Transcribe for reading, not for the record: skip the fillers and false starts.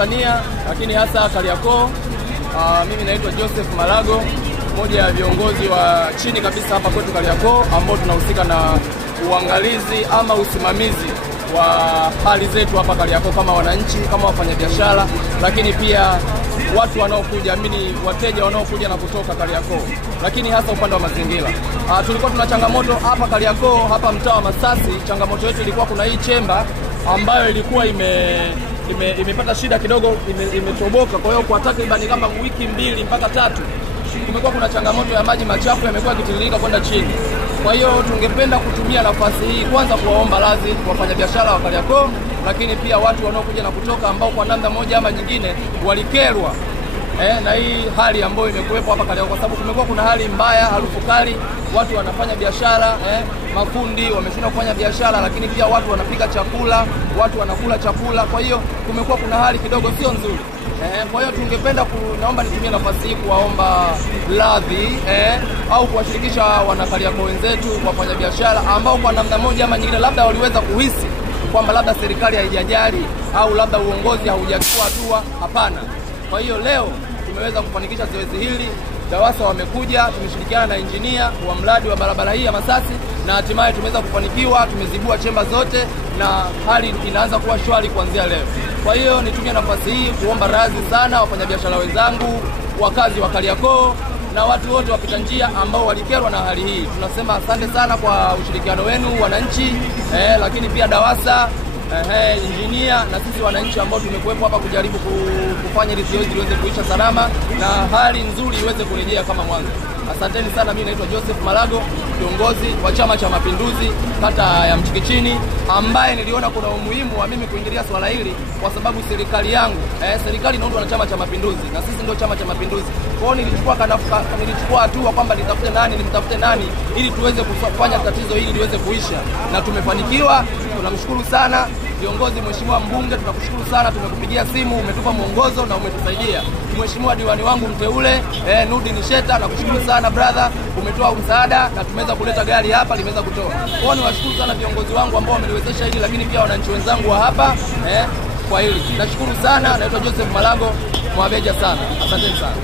Tanzania, lakini hasa Kariakoo. Mimi naitwa Joseph Malago, mmoja ya viongozi wa chini kabisa hapa kwetu Kariakoo, ambao tunahusika na uangalizi ama usimamizi wa hali zetu hapa Kariakoo kama wananchi, kama wafanyabiashara, lakini pia watu wanaokuja, wateja wanaokuja na kutoka Kariakoo, lakini hasa upande wa mazingira. Tulikuwa tuna changamoto hapa Kariakoo, hapa mtaa wa Masasi. Changamoto yetu ilikuwa kuna hii chemba ambayo ilikuwa imepata shida kidogo, imetoboka. Kwa hiyo kwa takriban kama wiki 2 mpaka 3 kumekuwa kuna changamoto ya maji machafu yamekuwa yakitiririka kwenda chini. Kwa hiyo tungependa kutumia nafasi hii kwanza kuwaomba radhi wafanyabiashara wa Kariakoo, lakini pia watu wanaokuja na kutoka ambao kwa namna moja ama nyingine walikerwa na hii hali ambayo imekuwepo hapa Kariakoo, kwa sababu kumekuwa kuna hali mbaya, harufu kali, watu wanafanya biashara, mafundi wameshindwa kufanya biashara, lakini pia watu wanapika chakula, watu wanakula chakula. Kwa hiyo kumekuwa kuna hali kidogo sio nzuri. Kwa hiyo tungependa naomba nitumie nafasi hii kuwaomba radhi au kuwashirikisha wana Kariakoo wenzetu, wafanya biashara ambao kwa namna moja ama nyingine labda waliweza kuhisi kwamba labda serikali haijajali au labda uongozi haujachukua hatua. Hapana. Kwa hiyo leo tumeweza kufanikisha zoezi hili. DAWASA wamekuja, tumeshirikiana na injinia wa mradi wa barabara hii ya Masasi, na hatimaye tumeweza kufanikiwa, tumezibua chemba zote na hali inaanza kuwa shwari kuanzia leo. Kwa hiyo nitumie nafasi hii kuomba radhi sana wafanyabiashara wenzangu, wakazi wa Kariakoo na watu wote wapita njia ambao walikerwa na hali hii. Tunasema asante sana kwa ushirikiano wenu wananchi, lakini pia DAWASA, injinia na sisi wananchi ambao tumekuwepo hapa kujaribu kufanya hili zoezi liweze kuisha salama na hali nzuri iweze kurejea kama mwanzo. Asanteni sana. Mimi naitwa Joseph Malago, kiongozi wa Chama cha Mapinduzi kata ya Mchikichini, ambaye niliona kuna umuhimu wa mimi kuingilia swala hili kwa sababu serikali yangu, serikali inaundwa na Chama cha Mapinduzi na sisi ndio Chama cha Mapinduzi. Kwa hiyo nilichukua hatua kwamba nimtafute nani ili tuweze kufanya tatizo hili liweze kuisha, na tumefanikiwa. Tunamshukuru sana viongozi. Mheshimiwa mbunge, tunakushukuru sana, tumekupigia simu, umetupa mwongozo na umetusaidia. Mheshimiwa diwani wangu mteule Nurdin Sheta, nakushukuru sana brother, umetoa msaada na tumeweza kuleta gari hapa limeweza kutoa. Kwa hiyo niwashukuru sana viongozi wangu ambao wameniwezesha hili, lakini pia wananchi wenzangu wa hapa kwa hili. Nashukuru sana. Naitwa Joseph Malago, mwabeja sana. Asante sana.